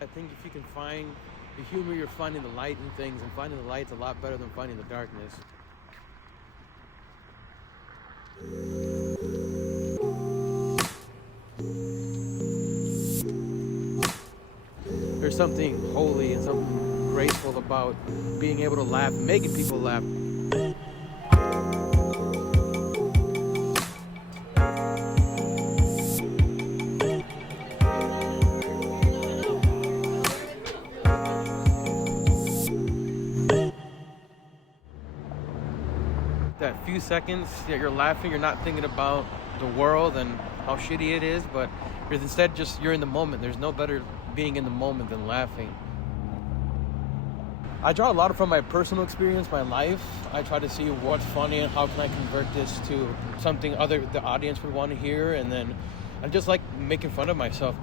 I think if you can find the humor, you're finding the light in things, and finding the light's a lot better than finding the darkness. There's something holy and something graceful about being able to laugh, making people laugh. That few seconds that you're laughing, you're not thinking about the world and how shitty it is, but instead you're in the moment. There's no better being in the moment than laughing. I draw a lot from my personal experience, my life. I try to see what's funny and how can I convert this to something the audience would want to hear, and then I just like making fun of myself.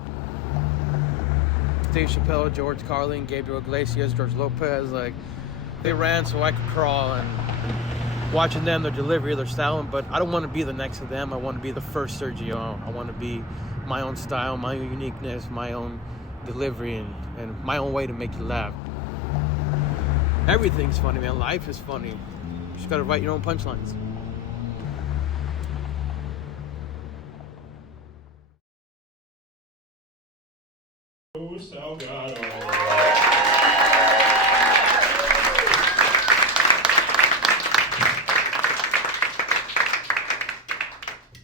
Dave Chappelle, George Carlin, Gabriel Iglesias, George Lopez, like they ran so I could crawl, and watching them, their delivery, their style, but I don't want to be the next of them. I want to be the first Sergio. I want to be my own style, my own uniqueness, my own delivery, and my own way to make you laugh. Everything's funny, man. Life is funny. You just gotta write your own punchlines.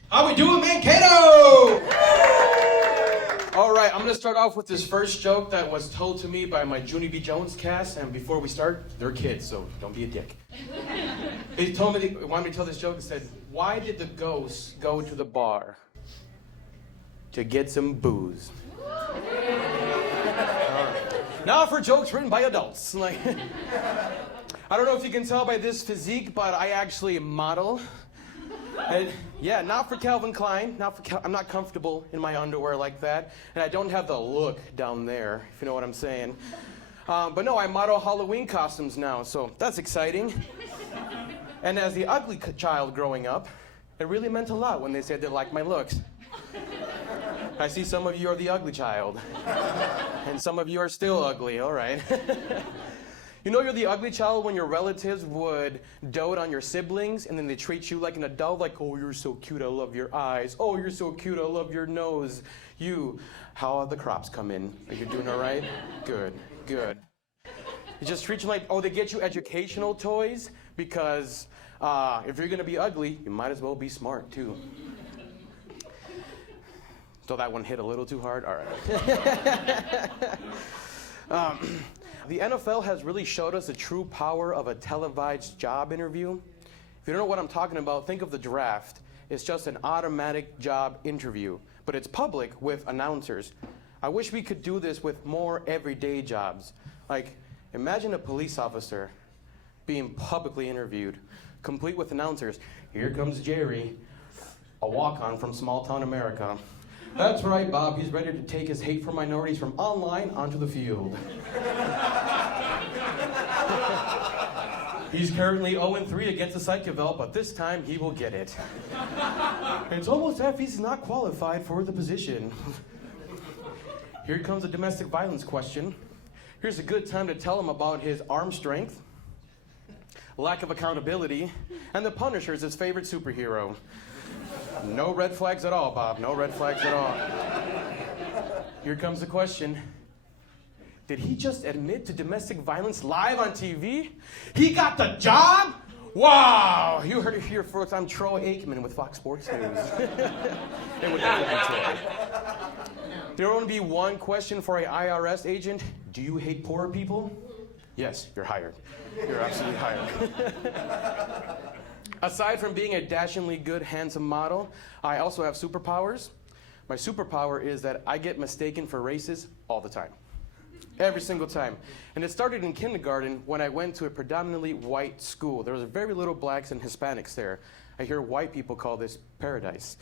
How we doing, Mankato? All right, I'm gonna start off with this first joke that was told to me by my Junie B. Jones cast, and before we start, they're kids, so don't be a dick. He wanted me to tell this joke and said, "Why did the ghost go to the bar? To get some booze." Now for jokes written by adults. Like, I don't know if you can tell by this physique, but I actually model. And yeah, not for Calvin Klein. I'm not comfortable in my underwear like that, and I don't have the look down there, if you know what I'm saying. But no, I model Halloween costumes now, so that's exciting. And as the ugly child growing up, it really meant a lot when they said they liked my looks. I see some of you are the ugly child, and some of you are still ugly. All right. You know you're the ugly child when your relatives would dote on your siblings and then they treat you like an adult, like, "Oh, you're so cute, I love your eyes. Oh, you're so cute, I love your nose. How have the crops come in? Are you doing all right? Good, good." You just treat you like, oh, they get you educational toys because if you're gonna be ugly, you might as well be smart too. So that one hit a little too hard? All right. The NFL has really showed us the true power of a televised job interview. If you don't know what I'm talking about, think of the draft. It's just an automatic job interview, but it's public with announcers. I wish we could do this with more everyday jobs. Like, imagine a police officer being publicly interviewed, complete with announcers. "Here comes Jerry, a walk-on from small-town America. That's right, Bob. He's ready to take his hate for minorities from online onto the field. He's currently 0-3 against the Psych-Eval, but this time he will get it. It's almost as if he's not qualified for the position. Here comes a domestic violence question. Here's a good time to tell him about his arm strength, lack of accountability, and the Punisher is his favorite superhero. No red flags at all, Bob. No red flags at all. Here comes the question. Did he just admit to domestic violence live on TV? He got the job? Wow! You heard it here first. I'm Troy Aikman with Fox Sports News. It would never be Troy. There will only be one question for an IRS agent. Do you hate poor people? Yes, you're hired. You're absolutely hired. Aside from being a dashingly good, handsome model, I also have superpowers. My superpower is that I get mistaken for races all the time. Every single time. And it started in kindergarten when I went to a predominantly white school. There was very little blacks and Hispanics there. I hear white people call this paradise.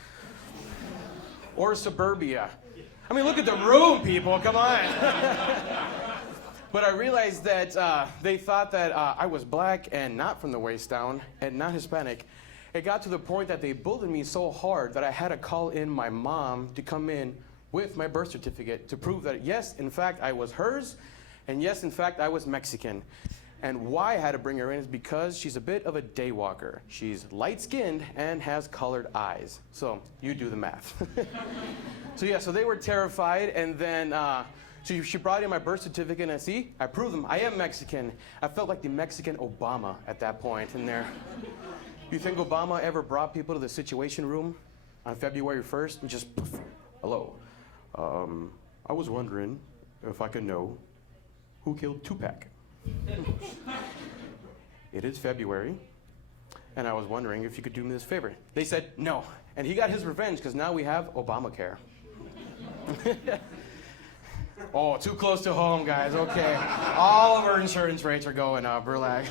Or suburbia. I mean, look at the room, people, come on. But I realized that they thought that I was black and not from the waist down and not Hispanic. It got to the point that they bullied me so hard that I had to call in my mom to come in with my birth certificate to prove that, yes, in fact, I was hers, and yes, in fact, I was Mexican. And why I had to bring her in is because she's a bit of a daywalker. She's light-skinned and has colored eyes. So you do the math. So they were terrified, and then she brought in my birth certificate, and I proved them. I am Mexican. I felt like the Mexican Obama at that point in there. You think Obama ever brought people to the Situation Room on February 1st and just, poof, hello. I was wondering if I could know who killed Tupac. It is February, and I was wondering if you could do me this favor. They said no, and he got his revenge because now we have Obamacare. Oh, too close to home, guys. Okay, all of our insurance rates are going up. Relax.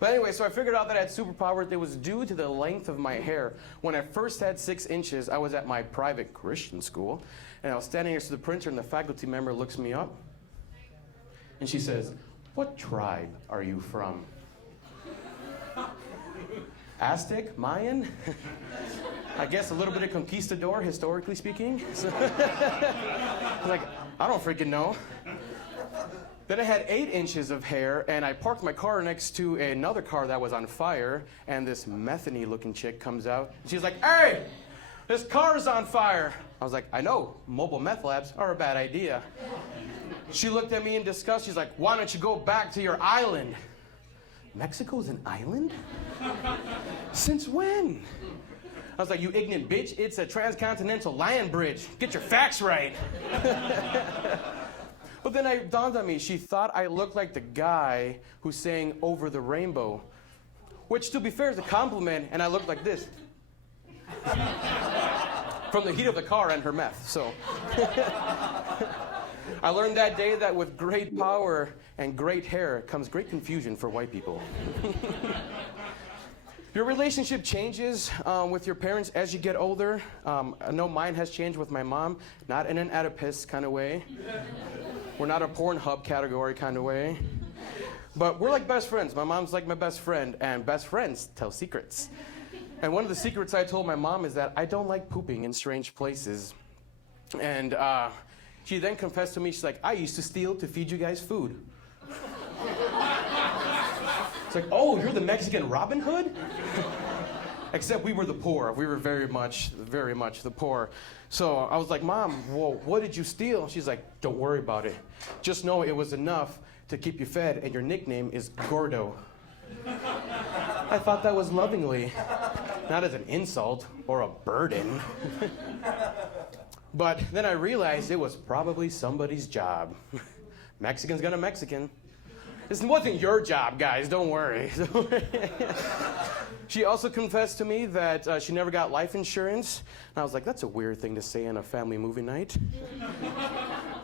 But anyway, so I figured out that I had superpowers. It was due to the length of my hair. When I first had 6 inches, I was at my private Christian school, and I was standing next to the printer, and the faculty member looks me up. And she says, "What tribe are you from?" Aztec? Mayan? I guess a little bit of conquistador, historically speaking. So I'm like, I don't freaking know. Then I had 8 inches of hair, and I parked my car next to another car that was on fire, and this methany looking chick comes out. She's like, "Hey, this car is on fire." I was like, "I know, mobile meth labs are a bad idea." She looked at me in disgust. She's like, "Why don't you go back to your island?" Mexico's an island? Since when? I was like, "You ignorant bitch, it's a transcontinental land bridge. Get your facts right." But then it dawned on me, she thought I looked like the guy who sang "Over the Rainbow," which, to be fair, is a compliment, and I looked like this. From the heat of the car and her meth, so. I learned that day that with great power and great hair comes great confusion for white people. Your relationship changes with your parents as you get older. I know mine has changed with my mom, not in an Oedipus kind of way. We're not a Pornhub category kind of way. But we're like best friends. My mom's like my best friend, and best friends tell secrets. And one of the secrets I told my mom is that I don't like pooping in strange places. And she then confessed to me, she's like, "I used to steal to feed you guys food." It's like, "Oh, you're the Mexican Robin Hood?" Except we were the poor. We were very much the poor. So I was like, "Mom, whoa, what did you steal?" She's like, "Don't worry about it. Just know it was enough to keep you fed, and your nickname is Gordo." I thought that was lovingly, not as an insult or a burden. But then I realized it was probably somebody's job. Mexican's gonna Mexican. This wasn't your job, guys, don't worry. She also confessed to me that she never got life insurance. And I was like, that's a weird thing to say on a family movie night.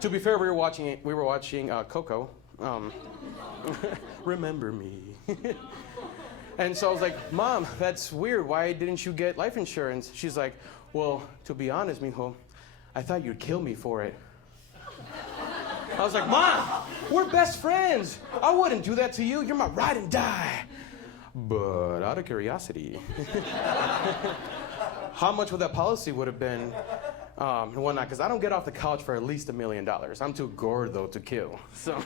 To be fair, we were watching Coco. Remember Me. And so I was like, "Mom, that's weird. Why didn't you get life insurance?" She's like, "Well, to be honest, mijo, I thought you'd kill me for it." I was like, "Mom, we're best friends. I wouldn't do that to you. You're my ride and die." But out of curiosity, how much would that policy would have been and whatnot? Because I don't get off the couch for at least $1 million. I'm too gordo to kill. So,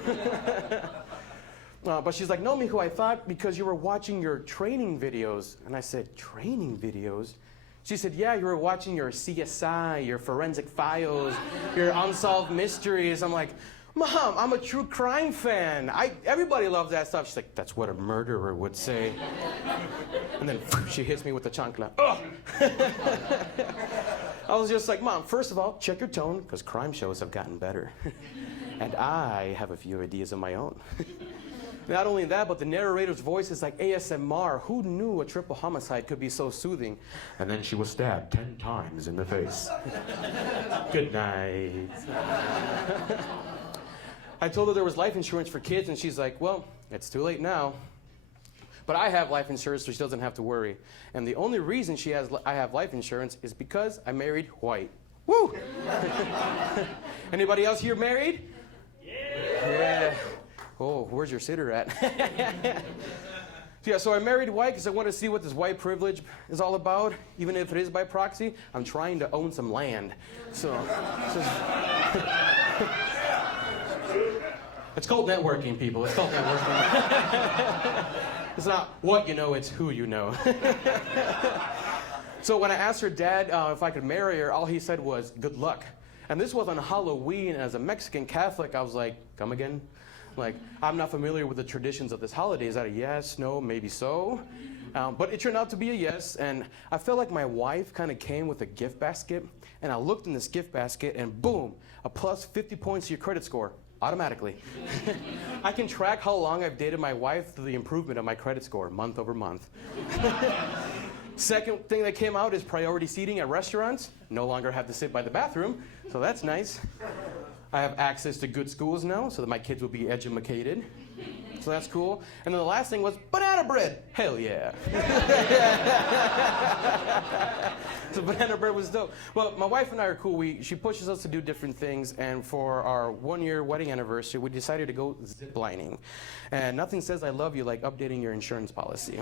but she's like, "No, mijo, I thought because you were watching your training videos." And I said, "Training videos?" She said, "Yeah, you were watching your CSI, your forensic files, your unsolved mysteries." I'm like, "Mom, I'm a true crime fan. Everybody loves that stuff." She's like, "That's what a murderer would say." And then she hits me with the chancla. Ugh! I was just like, "Mom, first of all, check your tone, because crime shows have gotten better. And I have a few ideas of my own." Not only that, but the narrator's voice is like ASMR. Who knew a triple homicide could be so soothing? And then she was stabbed 10 times in the face. Good night. I told her there was life insurance for kids, and she's like, "Well, it's too late now." But I have life insurance, so she doesn't have to worry. And the only reason I have life insurance is because I married white. Woo! Anybody else here married? Yeah. Oh, where's your sitter at? Yeah, so I married white because I want to see what this white privilege is all about. Even if it is by proxy, I'm trying to own some land. So, it's called networking, people. It's called networking. It's not what you know, it's who you know. So when I asked her dad if I could marry her, all he said was, good luck. And this was on Halloween, and as a Mexican Catholic, I was like, come again? Like, I'm not familiar with the traditions of this holiday. Is that a yes, no, maybe so? But it turned out to be a yes, and I felt like my wife kind of came with a gift basket, and I looked in this gift basket, and boom, a plus 50 points to your credit score, automatically. I can track how long I've dated my wife through the improvement of my credit score, month over month. Second thing that came out is priority seating at restaurants. No longer have to sit by the bathroom, so that's nice. I have access to good schools now, so that my kids will be educated. So that's cool. And then the last thing was banana bread. Hell yeah. So banana bread was dope. Well, my wife and I are cool. She pushes us to do different things, and for our 1-year wedding anniversary, we decided to go ziplining. And nothing says I love you like updating your insurance policy.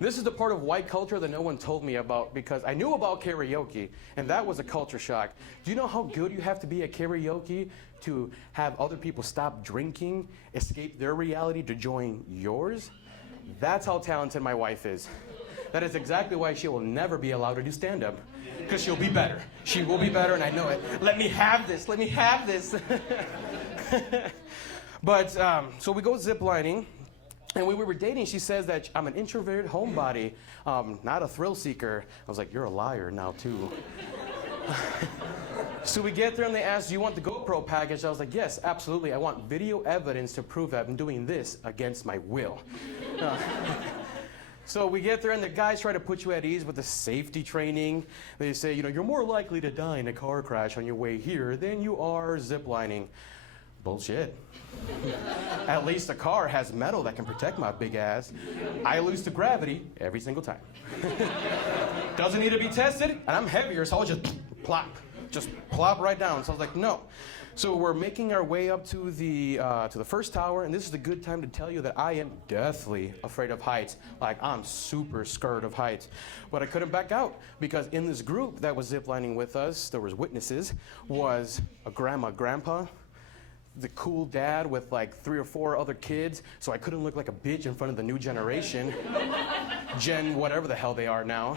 This is the part of white culture that no one told me about, because I knew about karaoke, and that was a culture shock. Do you know how good you have to be at karaoke to have other people stop drinking, escape their reality to join yours? That's how talented my wife is. That is exactly why she will never be allowed to do stand-up, because she'll be better. She will be better, and I know it. Let me have this. Let me have this. But, so we go ziplining. And when we were dating, she says that I'm an introverted homebody, not a thrill seeker. I was like, you're a liar now, too. So we get there and they ask, do you want the GoPro package? I was like, yes, absolutely. I want video evidence to prove that I'm doing this against my will. So we get there and the guys try to put you at ease with the safety training. They say, you're more likely to die in a car crash on your way here than you are ziplining. Bullshit. At least a car has metal that can protect my big ass. I lose to gravity every single time. Doesn't need to be tested, and I'm heavier, so I'll just plop right down. So I was like, no. So we're making our way up to the first tower, and this is a good time to tell you that I am deathly afraid of heights. Like, I'm super scared of heights. But I couldn't back out, because in this group that was ziplining with us, there was witnesses, was a grandma, grandpa, the cool dad with like 3 or 4 other kids, so I couldn't look like a bitch in front of the new generation. Gen whatever the hell they are now.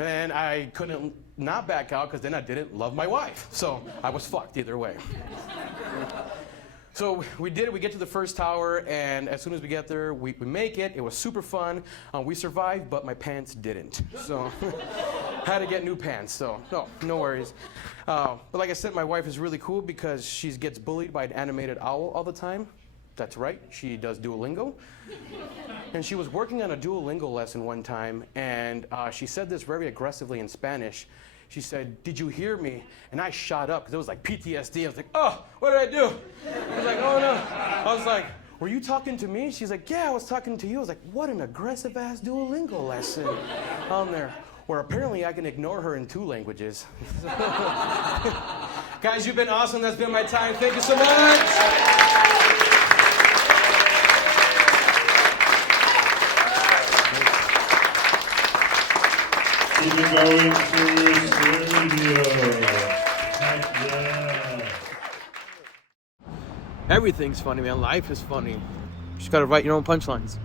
And I couldn't not back out, because then I didn't love my wife. So I was fucked either way. So we did it. We get to the first tower, and as soon as we get there, we make it. It was super fun. We survived, but my pants didn't. So had to get new pants. So no worries. But like I said, my wife is really cool because she gets bullied by an animated owl all the time. That's right. She does Duolingo. And she was working on a Duolingo lesson one time, and she said this very aggressively in Spanish. She said, did you hear me? And I shot up because it was like PTSD. I was like, oh, what did I do? I was like, oh no. I was like, were you talking to me? She's like, yeah, I was talking to you. I was like, what an aggressive ass Duolingo lesson on there. Where apparently I can ignore her in 2 languages. Guys, you've been awesome. That's been my time. Thank you so much. Keep it going through studio. Yeah. Everything's funny, man. Life is funny. You just gotta write your own punchlines.